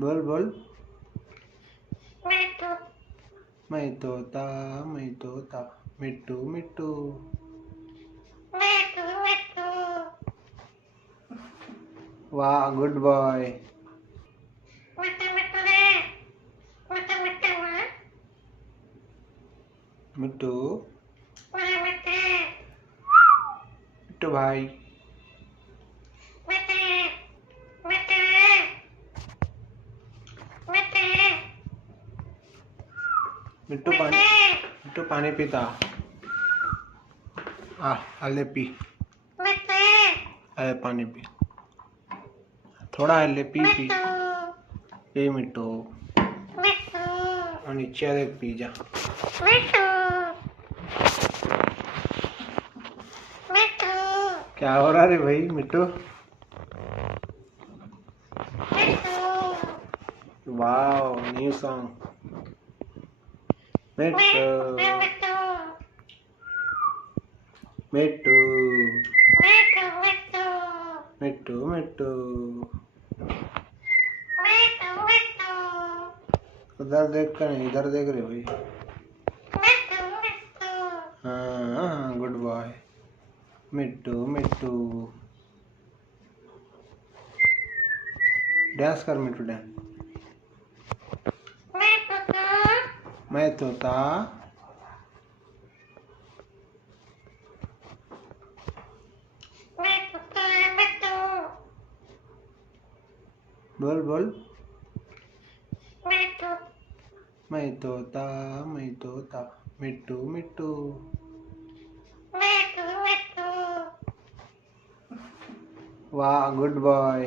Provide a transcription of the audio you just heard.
बोल बोल। मिट्टू मैं तोता मिट्टू मिट्टू। मिट्टू मिट्टू वाह गुड बॉय। मिट्टू मिट्टू रे मिट्टू मिट्टू मिट्टू ओरे मिट्टे मिट्टू भाई। मिट्टे मिट्टे रे मिट्टे मिट्टू पानी पीता। ले पी। मिट्टे अरे पानी पी। थोड़ा ले पी पी मिट्टू पी मिट्टू। मिट्टू और नीचे देख पी जा। मिट्टू मिट्टू क्या हो रहा रे भाई मिट्टू। मिट्टू वाओ न्यू सॉन्ग। मिट्टू मिट्टू मिट्टू मिट्टू मिट्टू मिट्टू मिट्टू। मिट्टू मिट्टू उधर देख कर नहीं इधर देख रहे भाई। मिट्टू मिट्टू हाँ गुड बॉय। मिट्टू मिट्टू डांस कर मिट्टू डांस। मैं तोता बोल बोल। मैं तोता मिट्टू मिट्टू। वाह गुड बॉय।